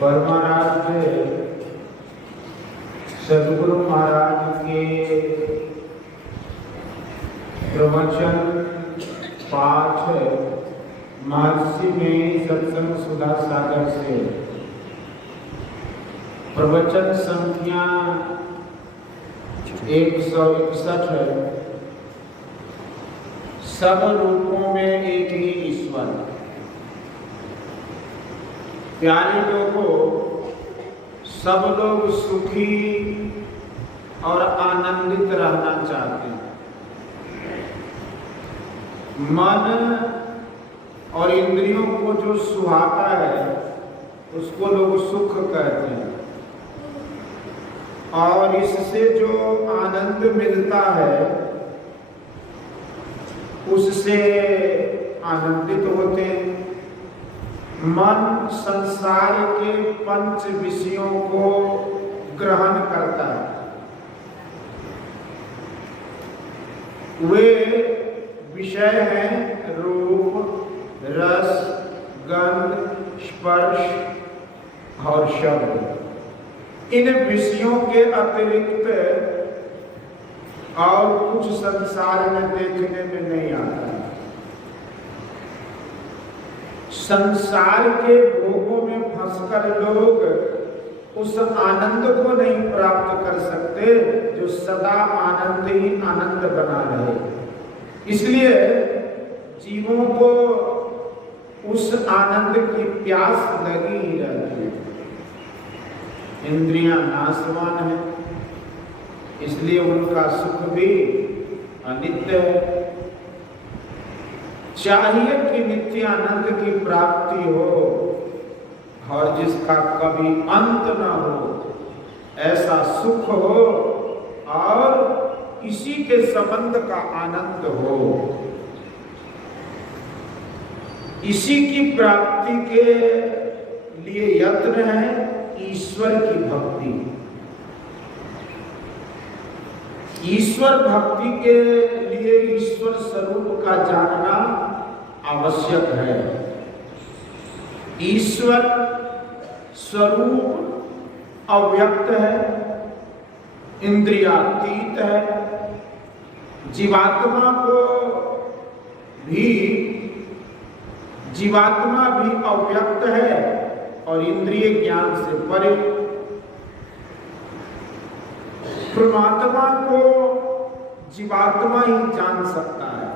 परमाराध्य सद्गुरु महाराज के प्रवचन पाठ महर्षि में सत्संग सुधा सागर से प्रवचन संख्या 161 है। सब रूपों में एक ही ईश्वर। प्यारे लोगों, सब लोग सुखी और आनंदित रहना चाहते हैं। मन और इंद्रियों को जो सुहाता है उसको लोग सुख कहते हैं, और इससे जो आनंद मिलता है उससे आनंदित होते हैं। मन संसार के पंच विषयों को ग्रहण करता है। वे विषय हैं रूप, रस, गंध, स्पर्श और शब्द। इन विषयों के अतिरिक्त और कुछ संसार में देखने में नहीं आता है। संसार के भोगों में फंसकर लोग उस आनंद को नहीं प्राप्त कर सकते जो सदा आनंद ही आनंद बना रहे। इसलिए जीवों को उस आनंद की प्यास लगी ही रहती है। इंद्रियां नाशवान है, इसलिए उनका सुख भी अनित्य है। चाहिए कि नित्य आनंद की प्राप्ति हो और जिसका कभी अंत न हो, ऐसा सुख हो और इसी के संबंध का आनंद हो। इसी की प्राप्ति के लिए यत्न है ईश्वर की भक्ति। ईश्वर भक्ति के लिए ईश्वर स्वरूप का जानना आवश्यक है। ईश्वर स्वरूप अव्यक्त है, इंद्रियातीत है। जीवात्मा भी अव्यक्त है और इंद्रिय ज्ञान से परे। परमात्मा को जीवात्मा ही जान सकता है।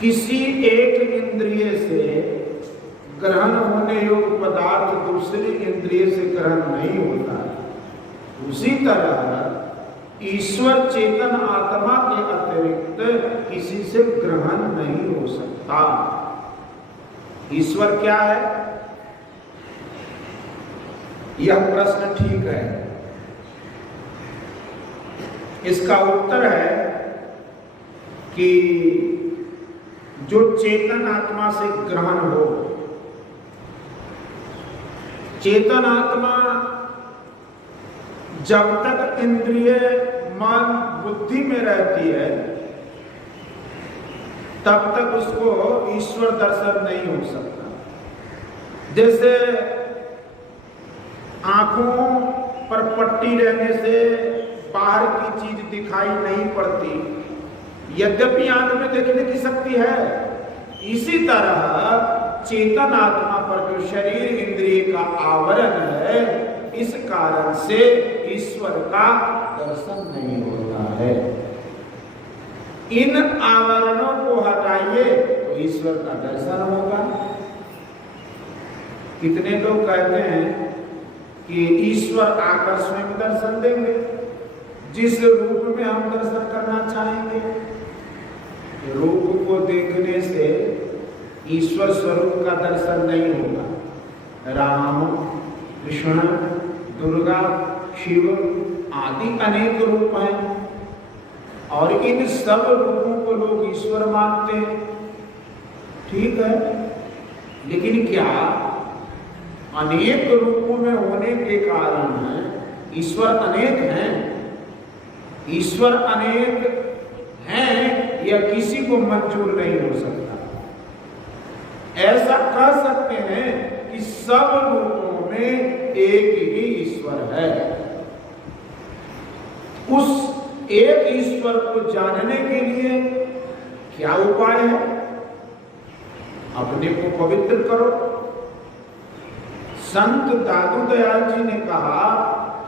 किसी एक इंद्रिय से ग्रहण होने योग्य पदार्थ दूसरी इंद्रिय से ग्रहण नहीं होता है। उसी तरह ईश्वर चेतन आत्मा के अतिरिक्त किसी से ग्रहण नहीं हो सकता। ईश्वर क्या है? यह प्रश्न ठीक है। इसका उत्तर है कि जो चेतन आत्मा से ग्रहण हो। चेतन आत्मा जब तक इंद्रिय, मन, बुद्धि में रहती है तब तक उसको ईश्वर दर्शन नहीं हो सकता। जैसे आंखों पर पट्टी रहने से बाहर की चीज दिखाई नहीं पड़ती, यद्यपि आंख में देखने की शक्ति है। इसी तरह चेतन आत्मा पर जो शरीर इंद्रिय का आवरण है, इस कारण से ईश्वर का दर्शन नहीं होता है। इन आवरणों को हटाइए तो ईश्वर का दर्शन होगा। कितने लोग कहते हैं कि ईश्वर आकर स्वयं दर्शन देंगे, जिस रूप में हम दर्शन करना चाहेंगे। रूप को देखने से ईश्वर स्वरूप का दर्शन नहीं होगा। राम, कृष्ण, दुर्गा, शिव आदि अनेक रूप हैं और इन सब रूपों को लोग ईश्वर मानते हैं। ठीक है, लेकिन क्या अनेक रूपों में होने के कारण ईश्वर अनेक हैं? ईश्वर अनेक हैं यह किसी को मंजूर नहीं हो सकता। ऐसा कह सकते हैं कि सब रूपों में एक ही ईश्वर है। उस एक ईश्वर को जानने के लिए क्या उपाय है? अपने को पवित्र करो। संत दादू दयाल जी ने कहा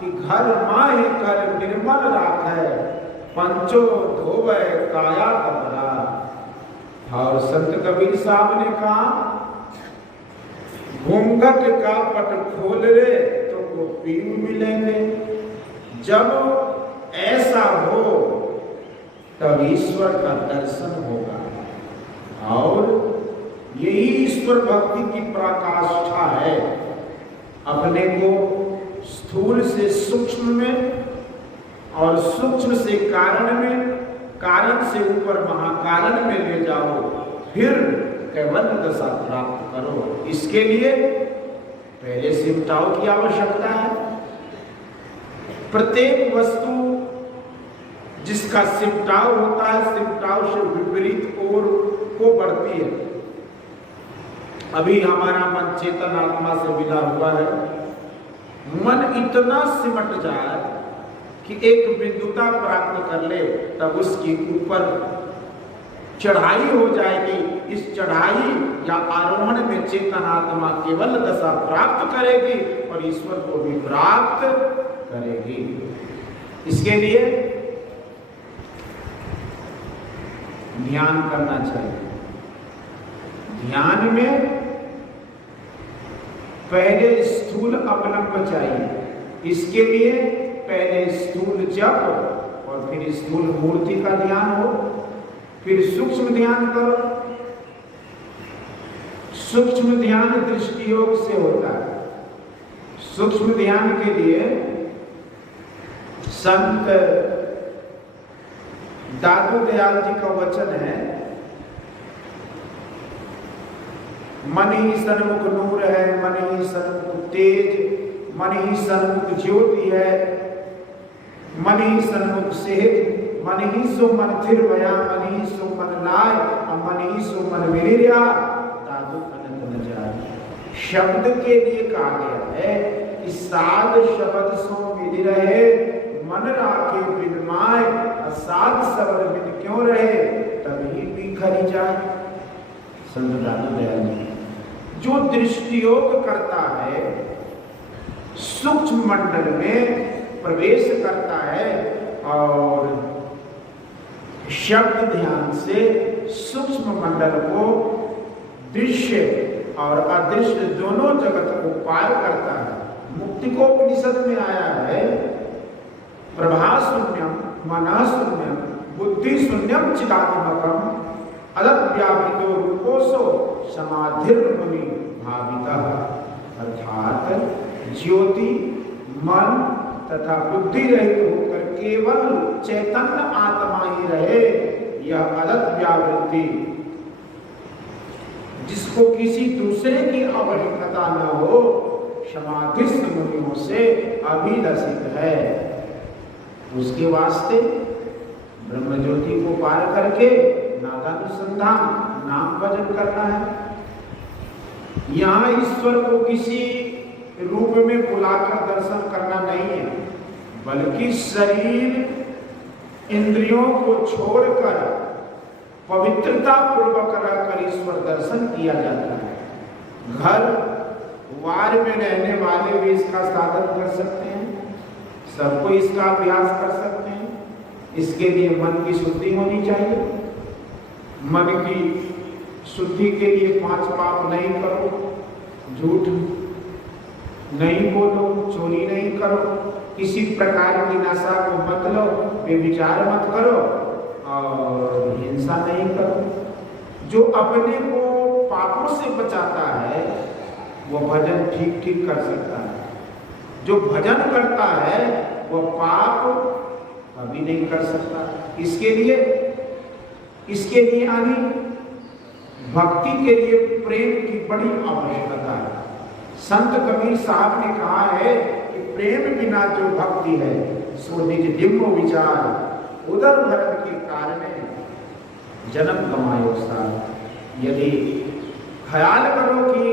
कि घर माहे कर निर्मल राखै, पंचो धोवे काया कपड़ा। और संत कबीर साहब ने कहा घूंघट का पट खोल रे तो वो पीऊ मिलेंगे। जब ऐसा हो तब ईश्वर का दर्शन होगा। और यही ईश्वर भक्ति की पराकाष्ठा है। अपने को स्थूल से सूक्ष्म में और सूक्ष्म से कारण में, कारण से ऊपर महाकारण में ले जाओ, फिर कैवल्य दशा प्राप्त करो। इसके लिए पहले सिमटाव की आवश्यकता है। प्रत्येक वस्तु जिसका सिमटाव होता है, सिमटाव से विपरीत ओर को बढ़ती है। अभी हमारा मन चेतन आत्मा से मिला हुआ है। मन इतना सिमट जाए कि एक बिंदुता प्राप्त कर ले, तब उसकी ऊपर चढ़ाई हो जाएगी। इस चढ़ाई या आरोहण में चेतन आत्मा केवल दशा प्राप्त करेगी और ईश्वर को भी प्राप्त करेगी। इसके लिए ध्यान करना चाहिए। ध्यान में पहले स्थूल अवलंब चाहिए। इसके लिए पहले स्थूल जप और फिर स्थूल मूर्ति का ध्यान हो, फिर सूक्ष्म ध्यान करो। सूक्ष्म ध्यान दृष्टि योग से होता है। सूक्ष्म ध्यान के लिए संत दादू दयाल जी का वचन है, मन ही सन्मुख नूर है, मन ही सन्मुख तेज, मन ही सन्मुख ज्योति है, मन ही सन्मुख सेज, मन ही सो मन थिर भया, मन ही सो मन लाय, मन ही सो मन विरिया, दादू अनंत न जाए। शब्द के लिए कहा गया है कि साध शब्द सो विधि रहे, मन राखे बिन माय, असाध शब्द बिन क्यों रहे, तभी बिखरी जाए। संत दादू दयाल जी जो दृष्टियोग करता है, सूक्ष्म मंडल में प्रवेश करता है और शब्द ध्यान से सूक्ष्म मंडल को दृश्य और अदृश्य दोनों जगत को पार करता है। मुक्ति को उपनिषद में आया है, प्रभाशून्यम मनःशून्यम बुद्धि शून्यम चिदात्मकम अदव्यावृतो रूपोसो समाधिर्मुनि भावितः। अर्थात ज्योति, मन तथा बुद्धि रहित होकर केवल चैतन्य आत्मा ही रहे, यह अदव्यावृत्ति, जिसको किसी दूसरे की आवश्यकता न हो, समाधिस्थ मुनियों से अभिलषित है। उसके वास्ते ब्रह्म ज्योति को पार करके नादानुसंधान, नाम भजन करना है। यहाँ ईश्वर को किसी रूप में बुलाकर दर्शन करना नहीं है, बल्कि शरीर इंद्रियों को छोड़कर पवित्रता पूर्वक रहकर ईश्वर दर्शन किया जाता है। घर वार में रहने वाले भी इसका साधन कर सकते हैं, सबको इसका अभ्यास कर सकते हैं। इसके लिए मन की शुद्धि होनी चाहिए। मन की शुद्धि के लिए 5 पाप नहीं करो, झूठ नहीं बोलो, चोरी नहीं करो, किसी प्रकार की नशा को मत लो, बेविचार मत करो और हिंसा नहीं करो। जो अपने को पापों से बचाता है वो भजन ठीक ठीक कर सकता है। जो भजन करता है वो पाप कभी नहीं कर सकता। इसके लिए आनी भक्ति के लिए प्रेम की बड़ी आवश्यकता है। संत कबीर साहब ने कहा है कि प्रेम बिना जो भक्ति है सो निज दिव्य विचार उदर भरण के कारण जन्म कमायो सार। यदि ख्याल करो कि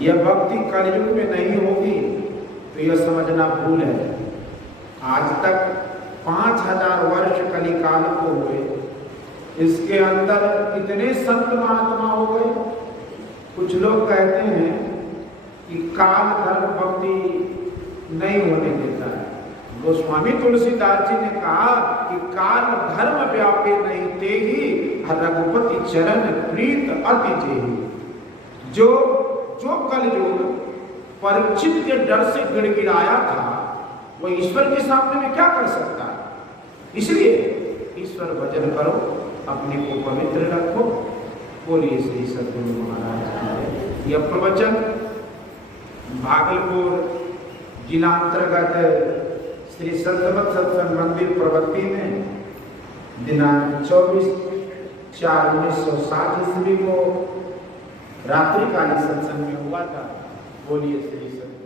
यह भक्ति कलयुग में नहीं होगी तो यह समझना भूल है। आज तक 5000 वर्ष कलिकाल को हुए, इसके अंदर इतने संत महात्मा हो गए। कुछ लोग कहते हैं कि काल धर्म भक्ति नहीं होने देता है। गोस्वामी तुलसीदास जी ने कहा कि काल धर्म व्यापे नहीं ते ही रघुपति चरण प्रीत अति जेहि। जो कलयुग परीक्षित के डर से गिड़गिड़ाया था, वो ईश्वर के सामने में क्या कर सकता है? इसलिए ईश्वर भजन करो, अपने को पवित्र रखो। बोलिए श्री सद्गुरु महाराज। यह प्रवचन भागलपुर जिलांतर्गत श्री सत्यवत सत्संग मंदिर प्रवृत्ति में दिनांक 24/4/1960 ईस्वी को रात्रिकालीन सत्संग में हुआ था। बोलिए श्री सत्य।